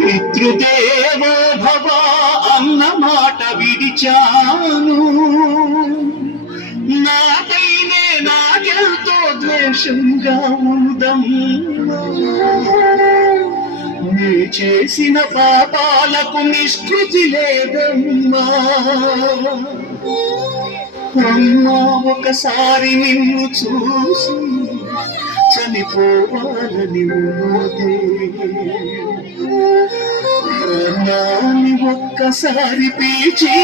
పితృదేవో భవ అన్న మాట విడిచాను, నాపైనే నాకెంతో ద్వేషంగా ఉందమ్మా. నీ చేసిన పాపాలకు నిష్కృతి లేదమ్మా. అమ్మా ఒకసారి నిన్ను చూసి చనిపోవాలని ఉన్నదే, నాని ఒక్కసారి పీచి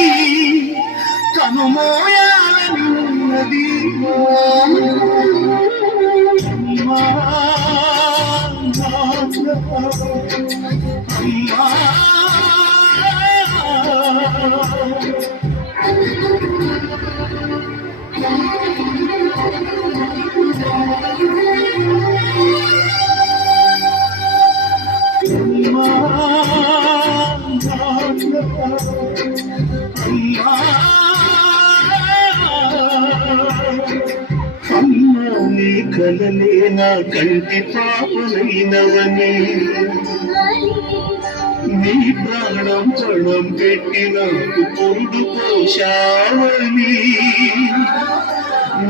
కనుమోయాలని ఉన్నది. అమ్మా అమ్మా అమ్మా నీ కలలే నా కంటి పాపలైనవని, నీ ప్రాణం పణం పెట్టి నాకు పొందు పోషావని,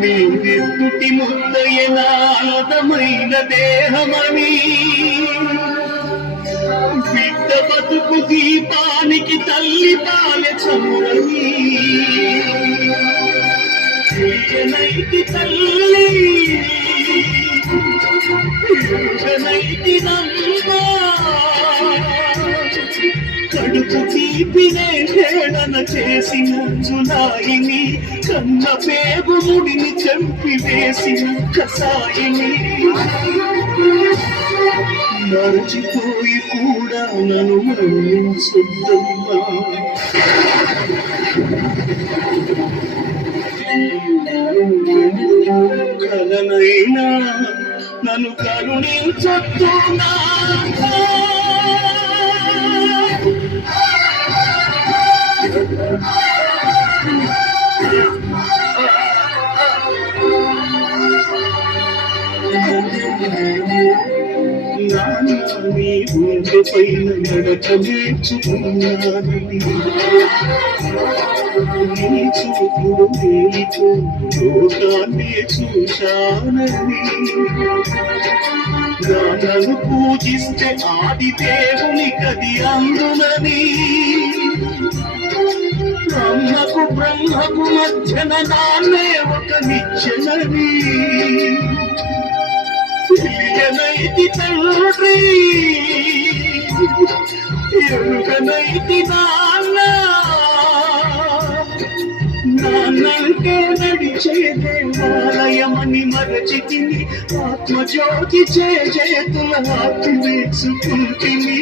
నీ నెత్తుటి ముద్దయన అలదమైన దేహమని, బిడ్డ బతుకు దీపానికి తల్లి పాలె చమురని, నైతి తల్లి నైతి నమ్మా. కడుపు తీపినే హేళన చేసిన జులాయిని, కన్న పేగు ముడిని చంపి వేసిన కసాయిని, మరచిపోయి కూడా నన్ను మన్నించొద్దమ్మా. కలనైనా నన్ను కరుణించొద్దు నాథా. నీ గుండె పైన నడక నేర్చుకున్నానని, నీ చూపుడు నీకు లోకాన్ని చూశానని, నన్ను పూజిస్తే ఆది దేవుని కది అందునని, బ్రహ్మకు బ్రహ్మకు మధ్యన నాన్నే ఒక నిచ్చెనని, తెలియనైతి తండ్రి ఎరుగనైతి నాన్న, నాన్నంటే నడిచే దేవాలయమని మరచి తిని ఆత్మజ్యోతి చేతుల హాతి వేసుకుంటిని.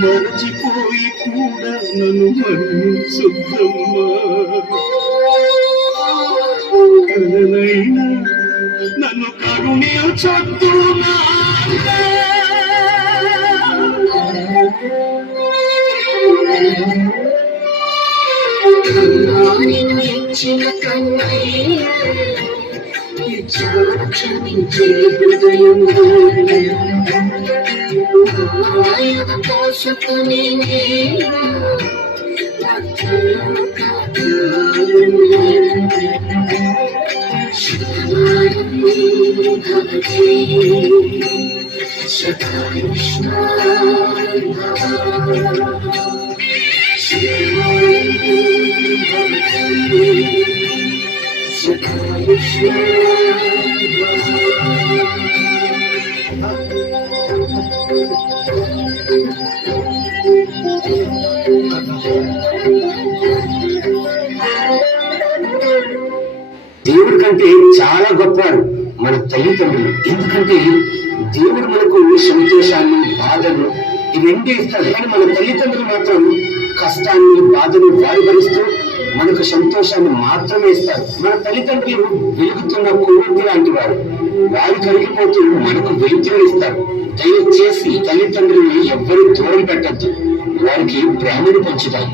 మరచిపోయి కూడా నన్ను మన్నించొద్దమ్మా. కలనైనా నన్ను కరుణించొద్దు నాథా. ఇచ్చిన కన్నయ్య క్షమించే హృదయం పోషకుని దేవుడి కంటే చాలా గొప్పవాడు మన తల్లిదండ్రులు. ఎందుకంటే దేవుడు మనకు సంతోషాన్ని బాధను ఇవన్నీ ఇస్తాడు, కానీ మన తల్లిదండ్రులు మాత్రం కష్టాన్ని బాధను వారి భరిస్తూ మనకు సంతోషాన్ని మాత్రమే ఇస్తారు. మన తల్లిదండ్రులు వెలుగుతున్న కొవ్వొత్తి లాంటి వారు, వారు కరిగిపోతూ మనకు వెలుతురు ఇస్తారు. దయచేసి తల్లిదండ్రులను ఎవ్వరూ దూరం పెట్టద్దు, వారికి ప్రేమను పంచుతాయి.